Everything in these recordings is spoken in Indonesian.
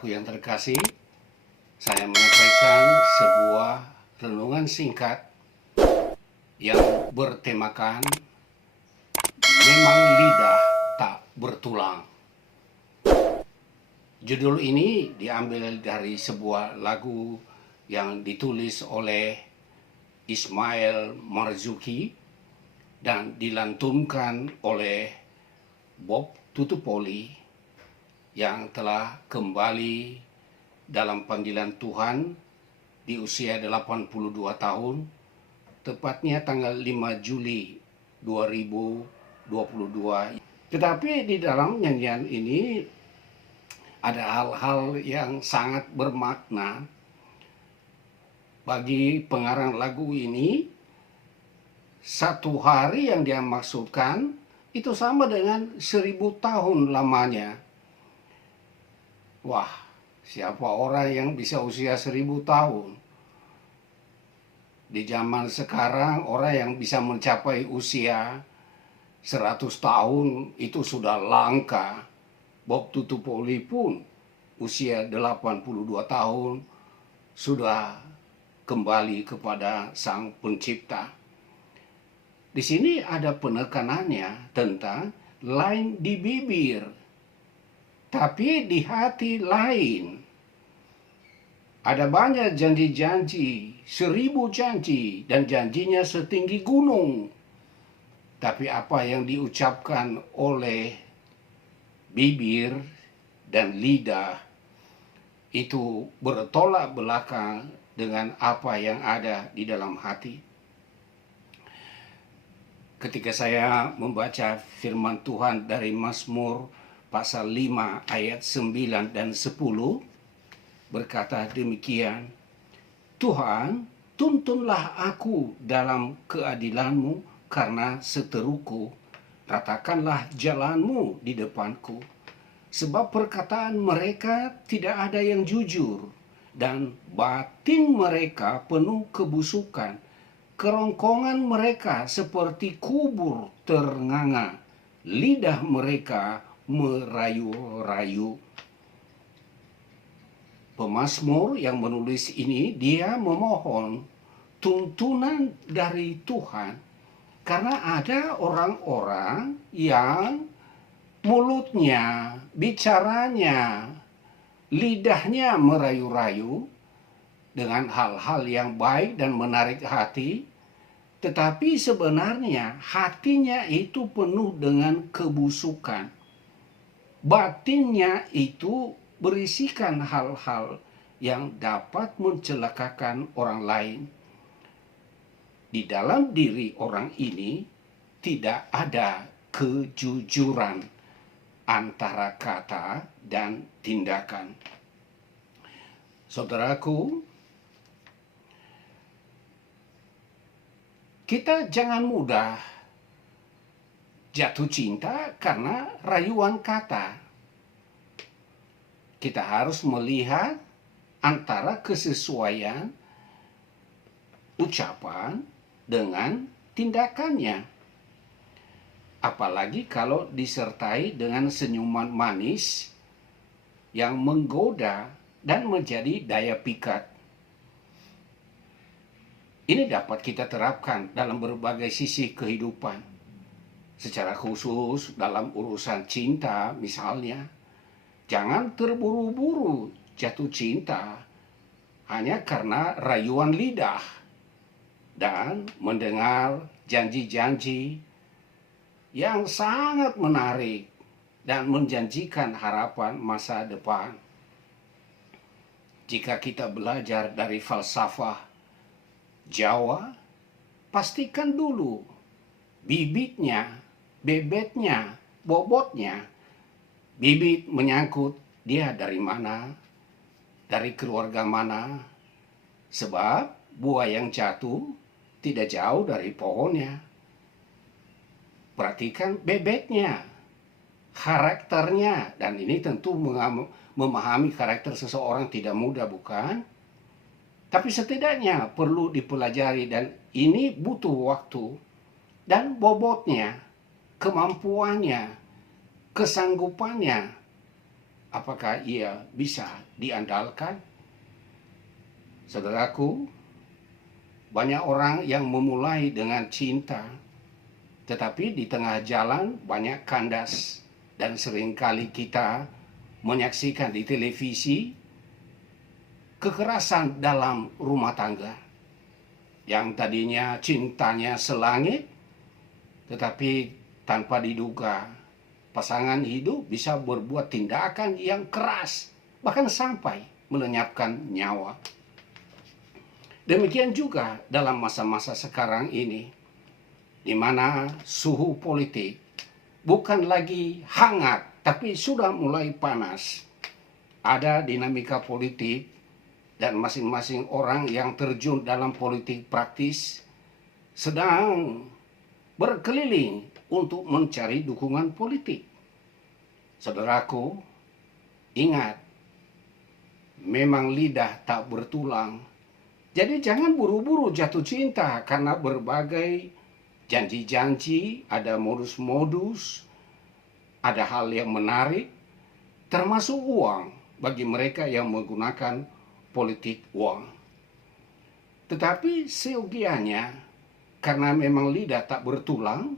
Saudaraku yang terkasih, saya menyampaikan sebuah renungan singkat yang bertemakan memang lidah tak bertulang. Judul ini diambil dari sebuah lagu yang ditulis oleh Ismail Marzuki dan dilantunkan oleh Bob Tutupoli yang telah kembali dalam panggilan Tuhan di usia 82 tahun, tepatnya tanggal 5 Juli 2022. Tetapi di dalam nyanyian ini ada hal-hal yang sangat bermakna bagi pengarang lagu ini. Satu hari yang dia maksudkan itu sama dengan 1000 tahun lamanya. Wah, siapa orang yang bisa usia 1000 tahun? Di zaman sekarang orang yang bisa mencapai usia 100 tahun itu sudah langka. Bob Tutupoli pun usia 82 tahun sudah kembali kepada Sang Pencipta. Di sini ada penekanannya tentang lain di bibir, tapi di hati lain. Ada banyak janji-janji, 1000 janji, dan janjinya setinggi gunung. Tapi apa yang diucapkan oleh bibir dan lidah itu bertolak belakang dengan apa yang ada di dalam hati. Ketika saya membaca firman Tuhan dari Mazmur pasal 5 ayat 9 dan 10 berkata demikian, Tuhan, tuntunlah aku dalam keadilan-Mu karena seteruku, ratakanlah jalan-Mu di depanku. Sebab perkataan mereka tidak ada yang jujur, dan batin mereka penuh kebusukan. Kerongkongan mereka seperti kubur ternganga, lidah mereka merayu-rayu. Pemazmur yang menulis ini, dia memohon tuntunan dari Tuhan, karena ada orang-orang yang mulutnya, bicaranya, lidahnya merayu-rayu dengan hal-hal yang baik dan menarik hati, tetapi sebenarnya hatinya itu penuh dengan kebusukan. Batinnya itu berisikan hal-hal yang dapat mencelakakan orang lain. Di dalam diri orang ini tidak ada kejujuran antara kata dan tindakan. Saudaraku, kita jangan mudah jatuh cinta karena rayuan kata. Kita harus melihat antara kesesuaian ucapan dengan tindakannya. Apalagi kalau disertai dengan senyuman manis yang menggoda dan menjadi daya pikat. Ini dapat kita terapkan dalam berbagai sisi kehidupan. Secara khusus dalam urusan cinta misalnya, jangan terburu-buru jatuh cinta hanya karena rayuan lidah dan mendengar janji-janji yang sangat menarik dan menjanjikan harapan masa depan. Jika kita belajar dari falsafah Jawa, pastikan dulu bibitnya, bebetnya, bobotnya. Bibit menyangkut dia dari mana, dari keluarga mana. Sebab buah yang jatuh tidak jauh dari pohonnya. Perhatikan bebetnya, karakternya, dan ini tentu memahami karakter seseorang tidak mudah, bukan? Tapi setidaknya perlu dipelajari dan ini butuh waktu. Dan bobotnya, kemampuannya, kesanggupannya apakah ia bisa diandalkan? Saudaraku, banyak orang yang memulai dengan cinta, tetapi di tengah jalan banyak kandas, dan seringkali kita menyaksikan di televisi kekerasan dalam rumah tangga. Yang tadinya cintanya selangit, tetapi tanpa diduga pasangan hidup bisa berbuat tindakan yang keras, bahkan sampai melenyapkan nyawa. Demikian juga dalam masa-masa sekarang ini, di mana suhu politik bukan lagi hangat, tapi sudah mulai panas. Ada dinamika politik, dan masing-masing orang yang terjun dalam politik praktis sedang berkeliling untuk mencari dukungan politik. Saudaraku, ingat, memang lidah tak bertulang. Jadi jangan buru-buru jatuh cinta karena berbagai janji-janji, ada modus-modus, ada hal yang menarik, termasuk uang bagi mereka yang menggunakan politik uang. Tetapi seyogianya, karena memang lidah tak bertulang,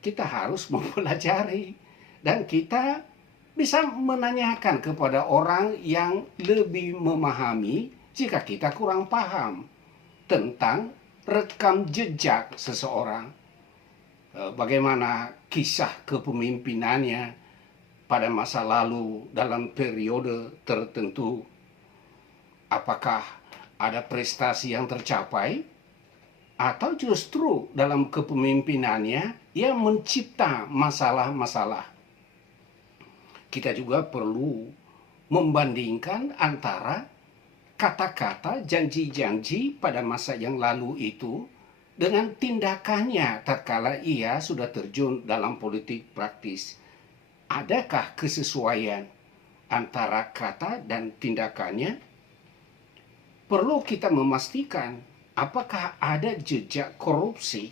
kita harus mempelajari dan kita bisa menanyakan kepada orang yang lebih memahami jika kita kurang paham tentang rekam jejak seseorang. Bagaimana kisah kepemimpinannya pada masa lalu dalam periode tertentu. Apakah ada prestasi yang tercapai, atau justru dalam kepemimpinannya ia mencipta masalah-masalah. Kita juga perlu membandingkan antara kata-kata janji-janji pada masa yang lalu itu dengan tindakannya tatkala ia sudah terjun dalam politik praktis. Adakah kesesuaian antara kata dan tindakannya? Perlu kita memastikan apakah ada jejak korupsi,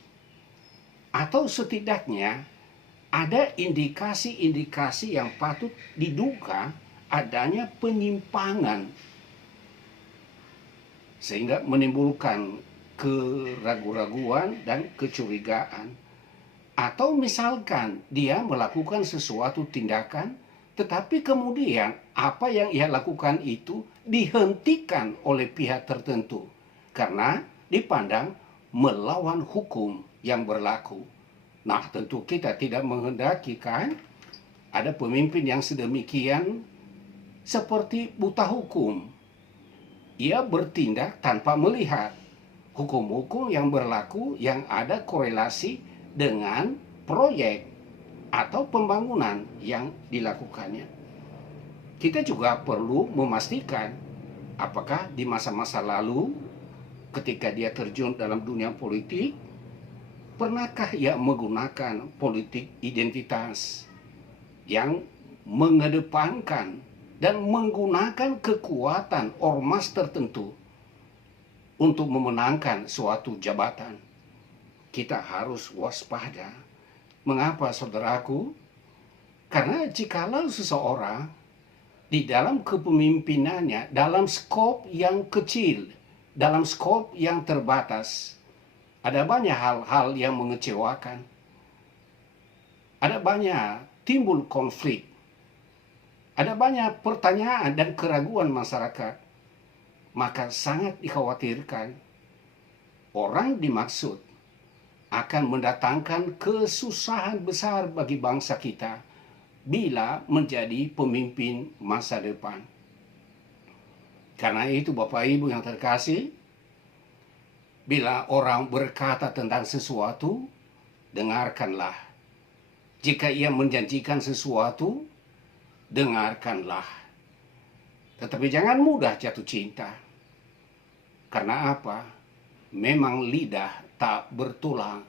atau setidaknya ada indikasi-indikasi yang patut diduga adanya penyimpangan, sehingga menimbulkan keraguan-raguan dan kecurigaan. Atau misalkan dia melakukan sesuatu tindakan, tetapi kemudian apa yang ia lakukan itu dihentikan oleh pihak tertentu karena dipandang melawan hukum yang berlaku. Nah, tentu kita tidak menghendaki kan ada pemimpin yang sedemikian seperti buta hukum. Ia bertindak tanpa melihat hukum-hukum yang berlaku yang ada korelasi dengan proyek atau pembangunan yang dilakukannya. Kita juga perlu memastikan apakah di masa-masa lalu ketika dia terjun dalam dunia politik, pernahkah ia menggunakan politik identitas yang mengedepankan dan menggunakan kekuatan ormas tertentu untuk memenangkan suatu jabatan. Kita harus waspada. Mengapa, saudaraku? Karena jikalau seseorang di dalam kepemimpinannya, dalam skop yang kecil, dalam skop yang terbatas, ada banyak hal-hal yang mengecewakan. Ada banyak timbul konflik. Ada banyak pertanyaan dan keraguan masyarakat. Maka sangat dikhawatirkan orang dimaksud akan mendatangkan kesusahan besar bagi bangsa kita bila menjadi pemimpin masa depan. Karena itu Bapak Ibu yang terkasih, bila orang berkata tentang sesuatu, dengarkanlah. Jika ia menjanjikan sesuatu, dengarkanlah. Tetapi jangan mudah jatuh cinta. Karena apa? Memang lidah tak bertulang,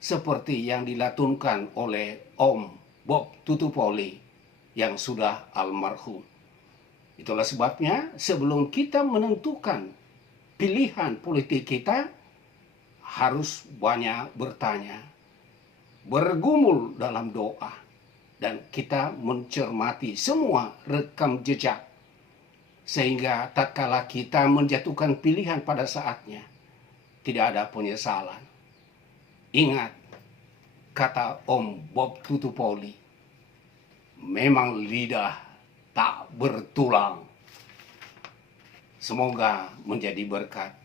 seperti yang dilatunkan oleh Om Bob Tutupoli yang sudah almarhum. Itulah sebabnya sebelum kita menentukan pilihan politik kita, harus banyak bertanya, bergumul dalam doa, dan kita mencermati semua rekam jejak, sehingga tatkala kita menjatuhkan pilihan pada saatnya, tidak ada penyesalan. Ingat kata Om Bob Tutupoli, memang lidah tak bertulang. Semoga menjadi berkat